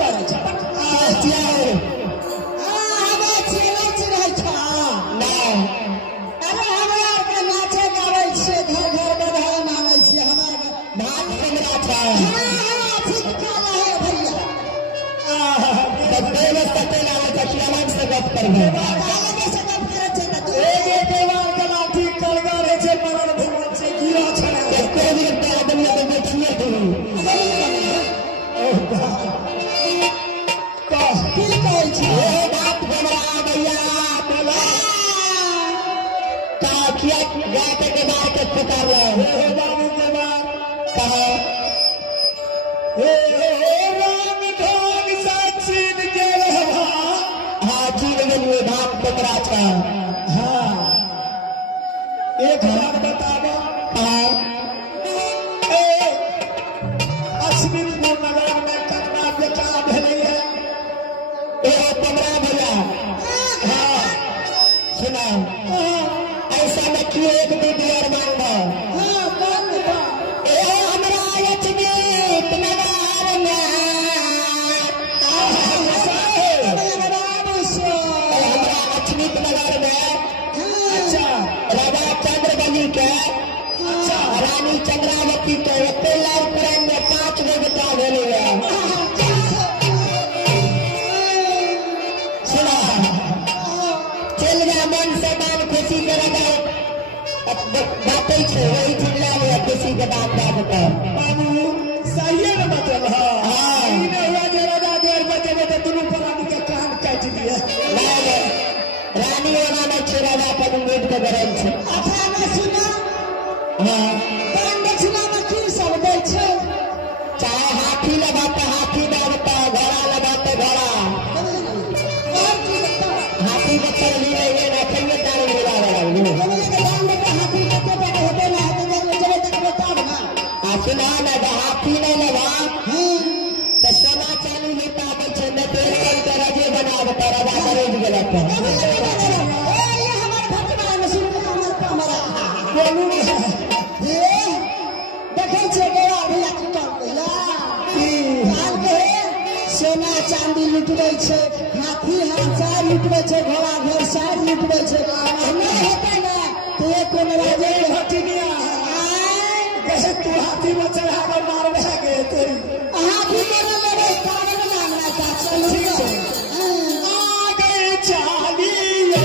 करे छ आस्तिया हवा चलत रहे छ ना अरे हमरा के नाचे गाबै छे घर घर बधाई मांगै छे हमर भात हमरा छ ठीक काला है भैया तब देव सतेला कचलावन से गप करबे काले से गप करे छे त तू ए देवा गला ठीक करगा रे छे मरण भगवान से गिरा छने कोई भी दुनिया में बैठिए तू बात हमरा भैया बोला किया गाते के बाहर के पुकार हे बाबू के बात कहा हे राम ढोल साक्षी के रहवा हां चीन गेलिए धाम पकड़ा था हां एक बात बताबो हां अश्विनपुर नगर में कतना बेटा भेलै ए 15 भैया हां सुना ऐसा न कि एक दीदी और मांगो हां कौन बा ए हमरा अचनीत नगर में हमरा अचनीत नगर में अच्छा राजा चंद्रबली के अच्छा रानी चंद्रावती के पहला प्रेम में 5 गो बेटा भेलै सुना चल गया मन से मान खुशी के लगा बातें छे वही जिला में खुशी के बात बात बाबू सही है ना बचल हां इने हुआ जे राजा देर बचे तो दोनों प्राणी के कान काट दिए नहीं रानी वाला नहीं छे राजा पर उम्मीद के गरम छे अच्छा मैं सुना हां कान दक्षिणा में की सब दे छे चाहे हाथी लगाता हाथी दावता घोड़ा लगाता घोड़ा हाथी बच्चा भी नहीं ना कहिए तारे मिला रहा है हाथी बच्चा पे होते ना तो जब तक बता ना सुना ना हाथी नहीं लगा तो सोना चांदी लेता बच्चे ने तेरे कल तरह जे बना बता राजा खरीद गेला तो ये हमारे भक्त में सुन के हमर हमरा बोलू ये देखे छे गया भैया की कर भैया हाल के सोना चांदी लुटबै छे हाथी हाथ लुटबै छे घोड़ा घर सार लुटबै छे नहीं होता ना तो कोन राजे के हटी दिया कैसे तू हाथी में चढ़ा कर मार रहा के तेरी हाथी मेरा मेरे कान में मांगना था चलो आ गए चालियो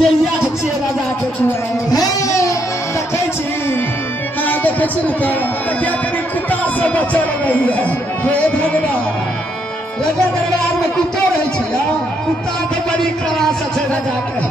जइया छियै राजा के देखै छी। हाँ देखे छी न तो क्या करी कुत्ता से बचल रही है। हे भगवान राजा दरबार में कुत्तो रहे छै। कुत्ता के बड़ी खरास है राजा के।